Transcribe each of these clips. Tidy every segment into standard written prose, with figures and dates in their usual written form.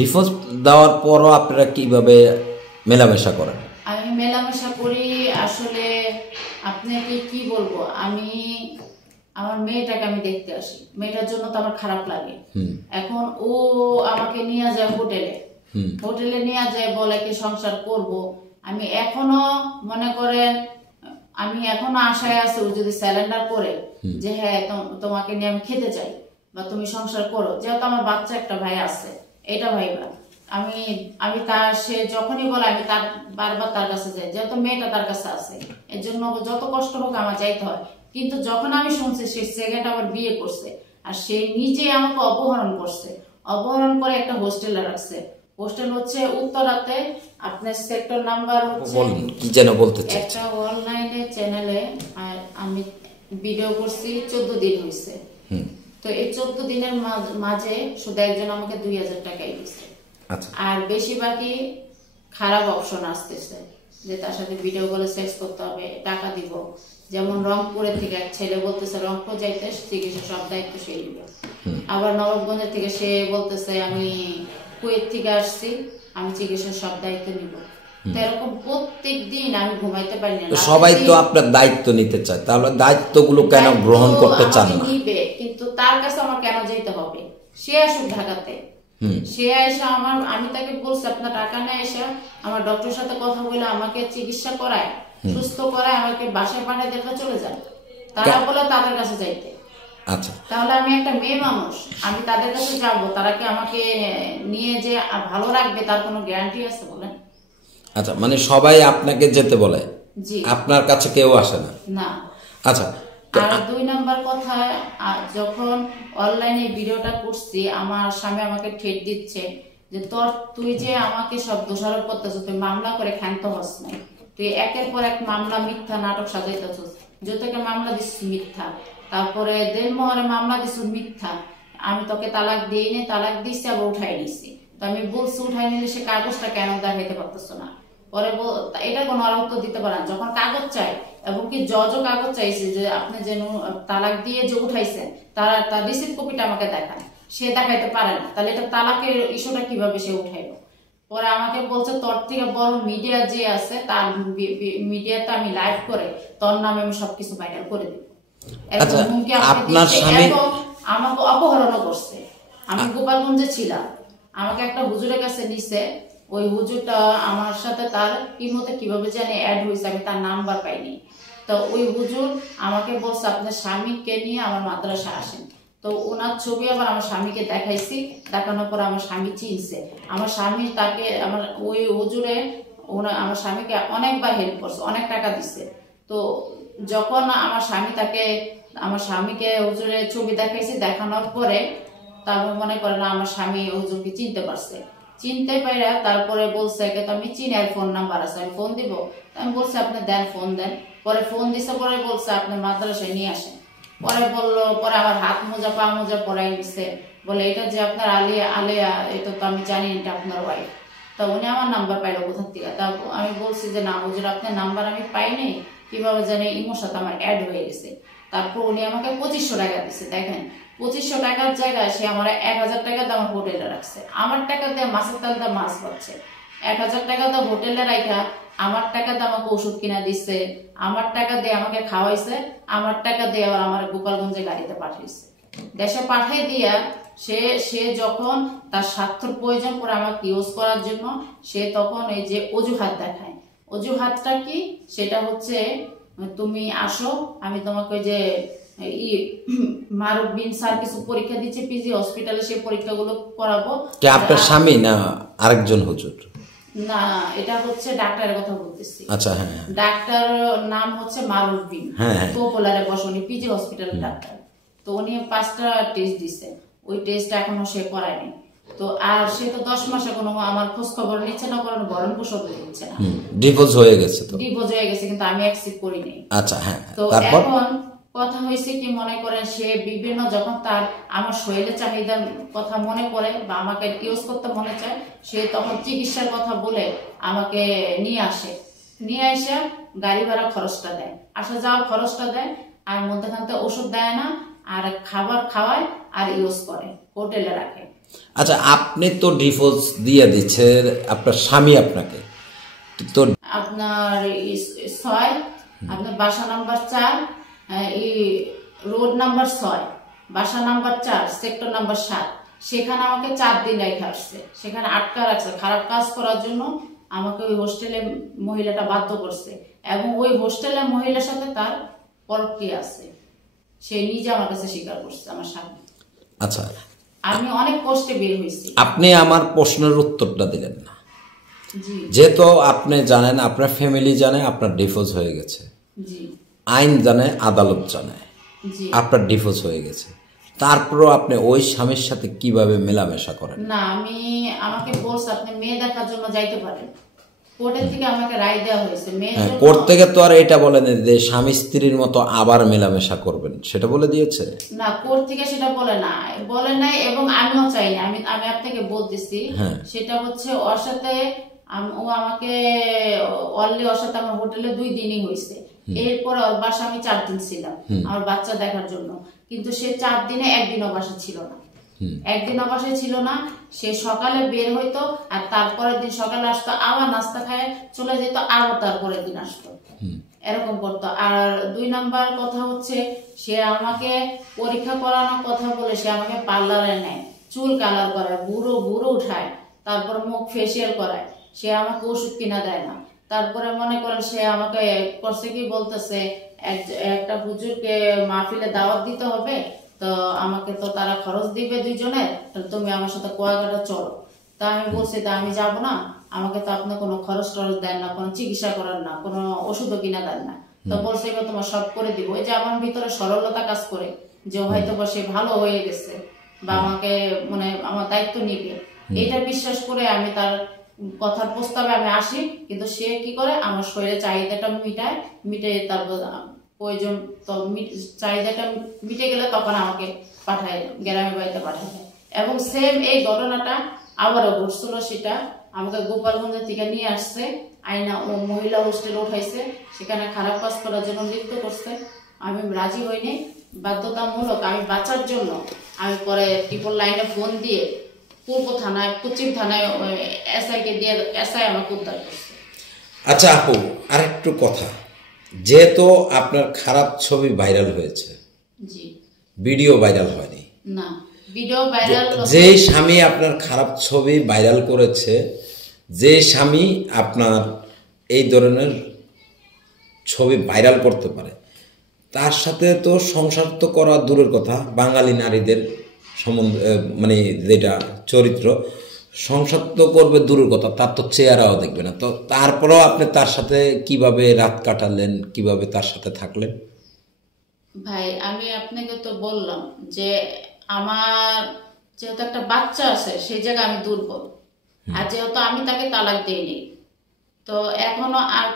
Divorce দেওয়ার পরও আপনারা কিভাবে মেলামেশা করেন? আমি মেলামেশা করি আসলে আপনাকে কি বলবো, আমি আমার মেয়েটাকে আমি দেখতে আসি, মেয়েটার জন্য তো আমার খারাপ লাগে। এখন ও আমাকে নিয়ে যায় হোটেলে নিয়ে যায়, বলে কি সংসার করব। আমি এখনো মনে করেন আমি এখনো আশায় আছি ও যদি স্যালেন্ডার করে যে হ্যাঁ তোমাকে নিয়ে আমি খেতে চাই বা তুমি সংসার করো, যেহেতু আমার বাচ্চা একটা ভাই আছে, এটা ভাইবা আমি আমি তার সে যখনই বলে আমি তার বারবার তার কাছে যাই, যেহেতু মেয়েটা তার কাছে আছে, এর জন্য যত কষ্ট হোক আমার যাইতে হয়। কিন্তু যখন আমি শুনছি সে সেকেন্ড আবার বিয়ে করছে আর সে নিজে আমাকে অপহরণ করে একটা হোস্টেলে রাখছে। হোস্টেল হচ্ছে উত্তরাতে, আপনার সেক্টর নাম্বার হচ্ছে কি যেন বলতে চাই, একটা অনলাইনে চ্যানেলে আর আমি ভিডিও করছি 14 দিন হয়েছে। তো এই 14 দিনের মাঝে শুধু একজন আমাকে 2000 টাকাই দিচ্ছে। আর বেশিরভাগই খারাপ অপশন আসতেছে যে তার সাথে ভিডিও কলে সেক্স করতে হবে, টাকা দিব। যেমন রংপুরের থেকে এক ছেলে বলতেছে রংপুর যাইতে চিকিৎসা সব দায়িত্ব সে নিবে। আবার নবাবগঞ্জের থেকে সে বলতেছে আমি কুয়েত থেকে আসছি, আমি চিকিৎসার সব দায়িত্ব নিব। এরকম প্রত্যেক দিন আমি ঘুমাইতে পারি না। সবাই তো আপনার দায়িত্ব নিতে চায়, তাহলে দায়িত্বগুলো কেন গ্রহণ করতে চান না? কিন্তু তার কাছে আমার কেন যেতে হবে? সে আসুক ঢাকাতে, সে এসে আমি তাকে বলছি আপনার টাকা নেয় এসে আমার ডক্টরের সাথে কথা বলে আমাকে চিকিৎসা করায়, সুস্থ করায়, আমাকে বাসায় পাঠিয়ে দেখে চলে যান। তারা বলে তাদের কাছে যাইতে। আচ্ছা, তাহলে আমি একটা মেয়ে মানুষ, আমি তাদের কাছে যাবো, তারা কি আমাকে নিয়ে যে ভালো রাখবে তার কোনো গ্যারান্টি আছে বলেন? আচ্ছা, মানে সবাই আপনাকে যেতে বলে, জি, আপনার কাছে কেউ আসে না? না। আচ্ছা, আর 2 নাম্বার কথা, যখন অনলাইনে ভিডিওটা করছি আমার স্বামী আমাকে ঠেট দিচ্ছে যে তুই যে আমাকে সব দোষারোপ করতেছ, তুই মামলা করে ক্ষান্ত হস নাই, তুই একের পর এক মামলা মিথ্যা নাটক সাজাইতেছিস, যতকে মামলা দিচ্ছিস মিথ্যা, তারপরে দেড়মোহরে মামলা দিচ্ছিস মিথ্যা, আমি তোকে তালাক দিই নি, তালাক দিচ্ছি আবার উঠাই নিচ্ছি। তো আমি বলছি উঠাই নিলে সে কাগজটা কেন দেখাইতে পারতেছো না? পরে এটা কোনো আর উত্তর দিতে পারে না। যখন কাগজ চাই এবং কি জজও কাগজ চাইছে যে আপনি যেন তালাক দিয়ে যে উঠাইছেন তার রিসিপ্ট কপিটা আমাকে দেখান, সে দেখাইতে পারে না, তাহলে এটা তালাকের ইস্যুটা কিভাবে সে উঠাইলো? পরে আমাকে বলছে তোর থেকে বড় মিডিয়া যে আছে তার মিডিয়াতে আমি লাইভ করে তোর নামে আমি সবকিছু ভাইরাল করে দিব। আপনার স্বামী আমাকে অপহরণও করছে। আমি গোপালগঞ্জে ছিলাম, আমাকে একটা হুজুরের কাছে নিছে, ওই হুজুরটা আমার সাথে তার ইমোতে কিভাবে জানি অ্যাড হয়েছে, আমি তার নাম্বার পাইনি। তো ওই হুজুর আমাকে বলছে আপনার স্বামীকে নিয়ে আমার মাদ্রাসা আসেন। তো ওনার ছবি আবার আমার স্বামীকে দেখাইছি, দেখানোর পর আমার স্বামী চিনছে। আমার স্বামী তাকে আমার ওই হুজুরে আমার স্বামীকে অনেকবার হেল্প করছে, অনেক টাকা দিচ্ছে। তো যখন আমার স্বামীকে হুজুরের ছবি দেখাইছি, দেখানোর পরে তারপর মনে করে না আমার স্বামী হুজুরকে চিনতে পারছে। চিনতে পারে তারপরে বলছে আমি চিনি, আর ফোন নাম্বার আছে, আমি ফোন দিব। আমি বলছি আপনি দেন, ফোন দেন। পরে ফোন দিছে, পরে বলছে আপনি মাদ্রাসায় নিয়ে আসেন। পরে বললো, পরে আমার হাত মোজা পা মোজা পরাই দিচ্ছে, বলে এটা যে আপনার আলিয়া, এটা তো আমি জানি এটা আপনার ওয়াইফ। তা উনি আমার নাম্বার পাইলো কোথার থেকে? তারপর আমি বলছি যে না হুজুর আপনার নাম্বার আমি পাইনি, কিভাবে জানি ইমোর সাথে আমার অ্যাড হয়ে গেছে। তারপর উনি আমাকে 2500 টাকা দিচ্ছে। দেখেন 2500 টাকার জায়গায় সে আমার 1000 টাকা দিয়ে আমার হোটেলে রাখছে, আমার টাকা দিয়ে মাছের তাল দিয়ে মাছ পাচ্ছে। 1000 টাকা দিয়ে হোটেলে রাখা, আমার টাকা দিয়ে আমাকে ওষুধ কিনা দিচ্ছে, আমার টাকা দিয়ে আমাকে খাওয়াইছে, আমার টাকা দিয়ে আবার আমার গোপালগঞ্জে গাড়িতে পাঠিয়েছে। দেশে পাঠিয়ে দিয়া সে যখন তার স্বার্থের প্রয়োজন পড়ে আমাকে ইউজ করার জন্য, সে তখন এই যে অজুহাত দেখায়। অজুহাতটা কি? সেটা হচ্ছে তুমি আসো, আমি তোমাকে যে মারুফ বিন স্যার কিছু পরীক্ষা দিচ্ছে পিজি হসপিটালে, সেই পরীক্ষাগুলো করাবো। আপনার স্বামী না আরেকজন হুজুর? না, এটা হচ্ছে ডাক্তারের কথা বলতেছি। আচ্ছা, হ্যাঁ, ডাক্তার নাম হচ্ছে মারুফ বিন, পপুলারে বসে পিজি হসপিটালের ডাক্তার। তো উনি 5টা টেস্ট দিছে, ওই টেস্ট এখনো সে করায়নি। তো আর সে তো 10 মাসে কোনো আমার খোঁজ খবর নিচ্ছে না, কোনো ভরণ পোষণ দিচ্ছে না। ডিভোর্স হয়ে গেছে? তো ডিভোর্স হয়ে গেছে, কিন্তু আমি অ্যাকসেপ্ট করিনি। আচ্ছা, হ্যাঁ। তো এখন কথা হয়েছে কি, মনে করেন সে বিভিন্ন যখন তার আমার শরীরের চাহিদার কথা মনে পড়ে বা আমাকে ইউজ করতে মনে চায়, সে তখন চিকিৎসার কথা বলে আমাকে নিয়ে আসে, নিয়ে এসে গাড়ি ভাড়া খরচটা দেয়, আসা যাওয়ার খরচটা দেয়, আর মধ্যখানতে ওষুধ দেয় না, আর খাবার খাওয়ায় আর ইউজ করে, হোটেলে রাখে। আচ্ছা, আপনি তো ডিভোর্স দিয়ে দিচ্ছে আপনার স্বামী আপনাকে, তো আপনার 6, আপনার বাসা নাম্বার 4, এই রোড নাম্বার 6, বাসা নাম্বার 4, সেক্টর নাম্বার 7। সেখানে আমাকে 4 দিন রেখে আসছে, সেখানে আটকা রাখছে খারাপ কাজ করার জন্য। আমাকে ওই হোস্টেলে মহিলাটা বাধ্য করছে, এবং ওই হোস্টেলের মহিলার সাথে তার পরকীয়া আছে, সে নিজে আমার কাছে স্বীকার করছে, আমার স্বামী। আচ্ছা, আমি অনেক কষ্টে বের হয়েছি। আপনি আমার প্রশ্নের উত্তরটা দিলেন না। জি যেহেতু আপনি জানেন, আপনার ফ্যামিলি জানে আপনার ডিভোর্স হয়ে গেছে, জি আইন জানে, আদালত জানে জি। আপনার ডিভোর্স হয়ে গেছে, তারপরও আপনি ওই স্বামীর সাথে কিভাবে মেলামেশা করেন? না, আমাকে বলছে আপনি মেয়ে দেখার জন্য যাইতে পারেন। কোর্টের থেকে আমাকে রায় দেওয়া হয়েছে মেয়ের হ্যাঁ, জন্য। কোর্ট থেকে তো আর এটা বলেন যে স্বামী স্ত্রীর মতো আবার মেলামেশা করবেন, সেটা বলে দিয়েছে? না, কোর্ট থেকে সেটা বলে নাই, এবং আমিও চাইনি। আমি আপনাকে বলতেছি, হ্যাঁ। সেটা হচ্ছে ওর সাথে ও আমাকে অলরেডি ওর সাথে আমার হোটেলে 2 দিনই হয়েছে। এরপর ওর বাসা আমি 4 দিন ছিলাম আমার বাচ্চা দেখার জন্য, কিন্তু সে 4 দিনে একদিনও বাসা ছিল না। একদিনও বাসায় ছিল না। সে সকালে বের হইতো, আর তারপরের দিন সকালে আসতো, আবার নাস্তা খায় চলে যেত, আবার তারপরের দিন আসতো, এরকম করতো। আর 2 নাম্বার কথা হচ্ছে, সে আমাকে পরীক্ষা করানোর কথা বলে সে আমাকে পার্লারে নেয়, চুল কালার করায়, বুড়ো উঠায়, তারপর মুখ ফেসিয়াল করায়। সে আমাকে ওষুধ কিনা দেয় না। তারপরে মনে করেন সে আমাকে করছে কি, বলতেছে একটা হুজুরকে মাহফিলে দাওয়াত দিতে হবে, তো আমাকে তো তারা খরচ দিবে 2 জনের, তুমি আমার সাথে কুয়াকাটা চলো। তা আমি বলছি, তা আমি যাব না, আমাকে তো আপনি কোনো খরচ টরচ দেন না, কোনো চিকিৎসা করেন না, কোনো ওষুধও কিনা দেন না। তো বলছে এবার তোমার সব করে দিব। ওই যে আমার ভিতরে সরলতা কাজ করে, যে হয়তো বা সে ভালো হয়ে গেছে, বা আমাকে মানে আমার দায়িত্ব নিবে, এটা বিশ্বাস করে আমি তার কথার প্রস্তাবে আমি আসি। কিন্তু সে কি করে, আমার শরীরের চাহিদাটা মিটায় তারপর প্রয়োজন, তো চাহিদাটা মিটে গেলে তখন আমাকে পাঠায়, গ্রামের বাড়িতে পাঠায়। এবং সেম এই ঘটনাটা আবারও ঘটছিল। সেটা আমাকে গোপালগঞ্জ থেকে নিয়ে আসছে, আইনা ও মহিলা হোস্টেল উঠাইছে, সেখানে খারাপ কাজ করার জন্য লিপ্ত করছে। আমি রাজি হইনি, বাধ্যতামূলক আমি বাঁচার জন্য আমি পরে ট্রিপল লাইনে ফোন দিয়ে পূর্ব থানায়, পশ্চিম থানায় এসআইকে দিয়ে এসআই আমাকে উদ্ধার করছে। আচ্ছা আপু, আরেকটু কথা, যেহেতু আপনার খারাপ ছবি ভাইরাল হয়েছে, জি, ভিডিও ভাইরাল হয়নি। না, ভিডিও ভাইরাল, যে স্বামী আপনার খারাপ ছবি ভাইরাল করেছে, যে স্বামী আপনার এই ধরনের ছবি ভাইরাল করতে পারে, তার সাথে তো সংসার তো করা দূরের কথা, বাঙালি নারীদের সম্বন্ধে মানে যেটা চরিত্র, সংসার তো করবে দূরের কথা, তার তো চেহারাও দেখবে না। তো তারপরেও আপনি তার সাথে কিভাবে রাত কাটালেন, কিভাবে তার সাথে থাকলেন? ভাই আমি আপনাকে তো বললাম যে আমার যেহেতু একটা বাচ্চা আছে, সেই জায়গায় আমি দুর্বল। আর যেহেতু আমি তাকে তালাক দেইনি, তো এখনো আর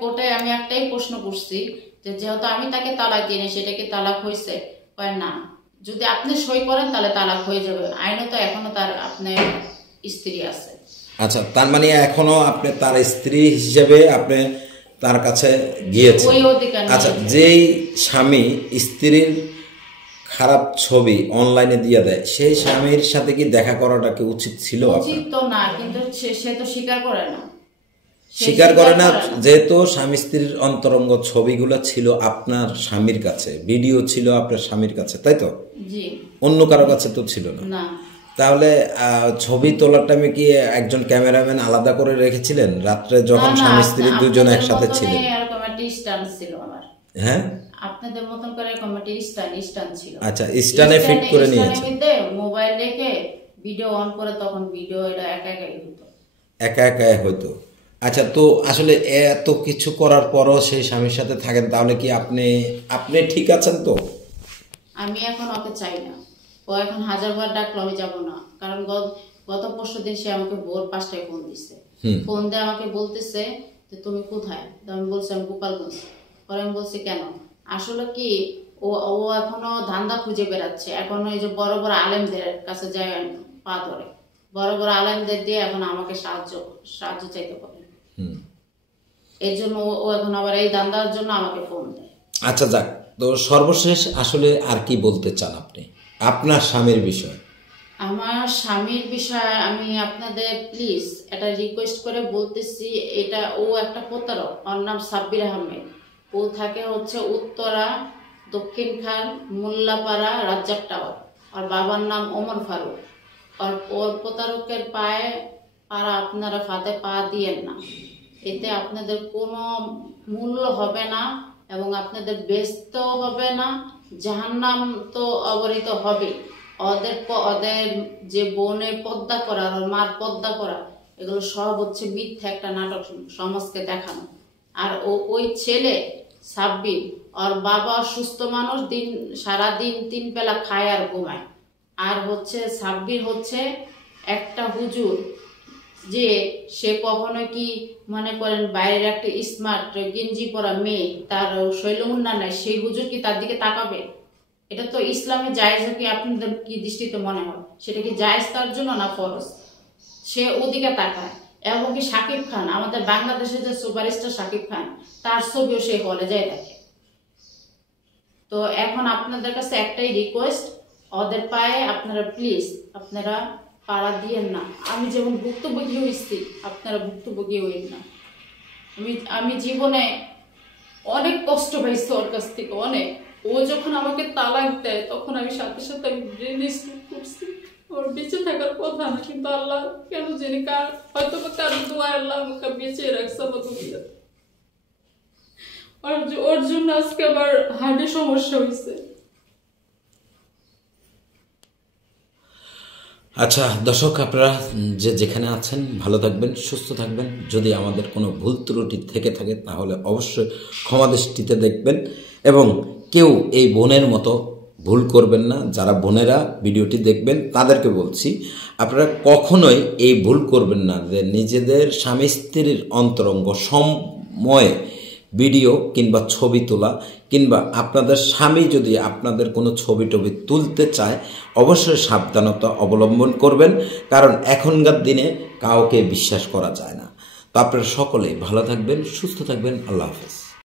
কোর্টে আমি একটাই প্রশ্ন করছি, যে যেহেতু আমি তাকে তালাক দিইনি, সেটা কি তালাক হয়েছে? কয় না, যদি আপনি সই করেন তাহলে তালাক হয়ে যাবে, আইনত এখনো তার আপনার স্ত্রী আছে। আচ্ছা, তার মানে এখনো আপনি তার স্ত্রী হিসেবে আপনি তার কাছে গিয়েছেন। ওই অধিকার নেই। আচ্ছা, যেই স্বামী স্ত্রীর খারাপ ছবি অনলাইনে দিয়ে দেয়, সেই স্বামীর সাথে কি দেখা করাটা কি উচিত ছিল? উচিত তো না, কিন্তু সে তো স্বীকার করে না। স্বীকার করে না, যেহেতু স্বামী স্ত্রীর অন্তরঙ্গ ছবিগুলো ছিল আপনার স্বামীর কাছে, ভিডিও ছিল আপনার স্বামীর কাছে, তাই তো? জি। অন্য কারো কাছে তো ছিল না। না। তাহলে ছবি তোলার টাইমে কি একজন ক্যামেরাম্যান আলাদা করে রেখেছিলেন রাত্রে যখন স্বামী স্ত্রী দুজন একসাথে ছিলেন? এরকম একটা স্ট্যান্ড ছিল আমার। হ্যাঁ, আপনাদের মতন করে এরকম একটা স্ট্যান্ড ছিল। আচ্ছা, স্ট্যান্ডে ফিট করে নিয়েছে, মোবাইল রেখে ভিডিও অন করে, তখন ভিডিও এটা একা একাই হতো, একা একা হতো। আচ্ছা, তো আসলে এত কিছু করার পরও সেই স্বামীর সাথে থাকেন, তাহলে কি আপনি ঠিক আছেন? তো আমি এখন ওকে চাই না। ও এখন 1000বার ডাকলো আমি যাবো না, কারণ গত পরশু দিন সে আমাকে ভোর 5টায় ফোন দিচ্ছে। ফোন দিয়ে আমাকে বলতেছে যে তুমি কোথায়? তো আমি বলছি আমি গোপালগঞ্জ। পরে আমি বলছি কেন? আসলে কি ও এখনো ধান্দা খুঁজে বেড়াচ্ছে, এখনো এই যে বড় বড় আলেমদের কাছে যায় পা ধরে, বড় বড় আলেমদের দিয়ে এখন আমাকে সাহায্য চাইতে পারে। এর জন্য ও এখন আবার এই ধান্দার জন্য আমাকে ফোন দেয়। আচ্ছা, যাক, তো সর্বশেষ আসলে আর কি বলতে চান আপনি আপনার স্বামীর বিষয়? আমার স্বামীর বিষয়ে আমি আপনাদের প্লিজ এটা রিকোয়েস্ট করে বলতেছি, এটা ও একটা প্রতারক। ওর নাম সাব্বির আহমেদ। ও থাকে হচ্ছে উত্তরা দক্ষিণ খান মোল্লাপাড়া রাজ্জাক টাওয়ার। আর বাবার নাম ওমর ফারুক। আর ওর প্রতারকের পায়ে পাড়া আপনারা ফাঁদে পা দিয়েন না। এতে আপনাদের কোনো মূল্য হবে না এবং আপনাদের ব্যস্ত হবে না, জাহান্নাম তো অবরিত হবে। ওদের যে বোনের পর্দা করা আর মার পর্দা করা, এগুলো সব হচ্ছে মিথ্যা একটা নাটক সমাজকে দেখানো। আর ওই ছেলে সাব্বির, ওর বাবা সুস্থ মানুষ, সারাদিন 3 বেলা খায় আর ঘুমায়। আর হচ্ছে সাব্বির হচ্ছে একটা হুজুর, যে সে কখনো কি মনে করেন বাইরের একটা স্মার্ট গেঞ্জি পরা মেয়ে, তার শৈল উন্নয়ন নাই, সেই হুজুর কি তার দিকে তাকাবে? এটা তো ইসলামে জায়েজ কি আপনাদের কি দৃষ্টিতে মনে হয়? সেটা কি জায়েজ তার জন্য না ফরজ? সে ওদিকে তাকায়। এবং কি শাকিব খান, আমাদের বাংলাদেশের যে সুপারস্টার শাকিব খান, তার ছবিও সে হলে যায় থাকে। তো এখন আপনাদের কাছে একটাই রিকোয়েস্ট, ওদের পায়ে আপনারা প্লিজ আপনারা পাড়া দিয়েন না। আমি যেমন ভুক্তভোগী হয়েছি, আপনারা ভুক্তভোগী হইন না। আমি জীবনে অনেক কষ্ট পাইছি ওর কাছ থেকে, অনেক। ও যখন আমাকে তালাক দেয় তখন আমি সাথে সাথে আমি ব্রেন স্ট্রোক করছি। ওর বেঁচে থাকার কথা না, কিন্তু আল্লাহ কেন জানি হয়তো কার দোয়া আল্লাহ আমাকে বেঁচে রাখছে আমার দুনিয়াতে। ওর জন্য আজকে আবার হার্টে সমস্যা হয়েছে। আচ্ছা দর্শক, আপনারা যেখানে আছেন ভালো থাকবেন, সুস্থ থাকবেন। যদি আমাদের কোনো ভুল ত্রুটি থেকে থাকে তাহলে অবশ্যই ক্ষমা দৃষ্টিতে দেখবেন এবং কেউ এই বোনের মতো ভুল করবেন না। যারা বোনেরা ভিডিওটি দেখবেন তাদেরকে বলছি, আপনারা কখনোই এই ভুল করবেন না যে নিজেদের স্বামী স্ত্রীর অন্তরঙ্গ সময়ে ভিডিও কিংবা ছবি তোলা, কিংবা আপনাদের স্বামী যদি আপনাদের কোনো ছবি টবি তুলতে চায় অবশ্যই সাবধানতা অবলম্বন করবেন, কারণ এখনকার দিনে কাউকে বিশ্বাস করা যায় না। তো আপনারা সকলেই ভালো থাকবেন, সুস্থ থাকবেন। আল্লাহ হাফেজ।